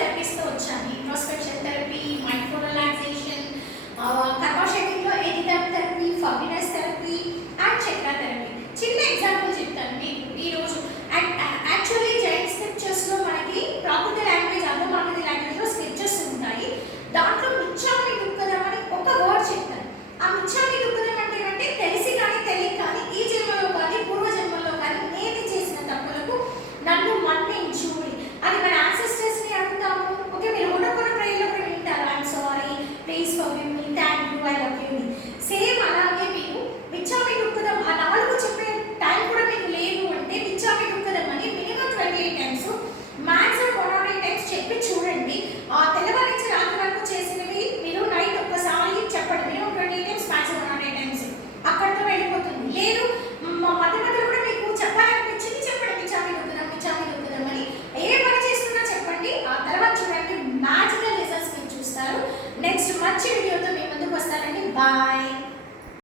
థెరపీస్తో వచ్చాను. Introspection therapy, mindful relaxation, కర్మ షెడ్యూల్లో ఎడిటర్ థెరపీ, ఫర్మినెస్ థెరపీ అండ్ చక్ర థెరపీ. చిన్న ఎగ్జాంపుల్ చెప్తాను మీకు ఈరోజు. యాక్చువల్లీ జైన్ స్క్రిప్చర్స్లో మనకి ప్రాకృత లాంగ్వేజ్, అర్ధమాగధ లాంగ్వేజ్లో స్క్రిప్చర్స్ ఉంటాయి. దాంట్లో మిచ్చామి దుఃఖదం అని ఒక వర్డ్ చెప్తాను. ఆ మిచ్చామి దుఃఖదం అంటే ఏమంటే తెలిసి కానీ తెలియక కానీ ఈ జన్మలో కానీ పూర్వ జన్మలో కానీ నేను చేసిన తప్పులకు నన్ను మన్నించు. అది మన యాన్సెస్టర్స్ని అడుగుతాము. ఓకే, మీరు హోండోపోనో ప్రేయర్లో కూడా వింటారు, I'm sorry, please forgive me, thank you, I love you. Same అలాగే మీరు మిచ్చామి దుఃఖదం ఆ 4 చెప్పే టైం కూడా మీకు లేదు అంటే మిచ్చామి దుఃఖదం అని మినిమం 28 టైమ్స్, మ్యాక్సిమం 108 టైమ్స్ చెప్పి చూడండి. ఆ తెల్లవారి నుంచి రాత్రి వరకు చేసినవి మీరు నైట్ ఒక్కసారి చెప్పండి. Minimum 20 times, maximum 108 times. అక్కడితో వెళ్ళిపోతుంది. లేదు మధ్య మధ్యలో కూడా మీకు చెప్పాలనిపించింది చెప్పండి, మిచ్చామి దుఃఖదం, మిచ్చామి దుఃఖదం అని. ఏ పని చేస్తున్నా చెప్పండి. ఆ తర్వాత చూడండి మ్యాజికల్ రిజల్ట్స్ మీరు చూస్తారు. నెక్స్ట్ మంచి వీడియోతో మీ ముందుకు వస్తానండి. బాయ్.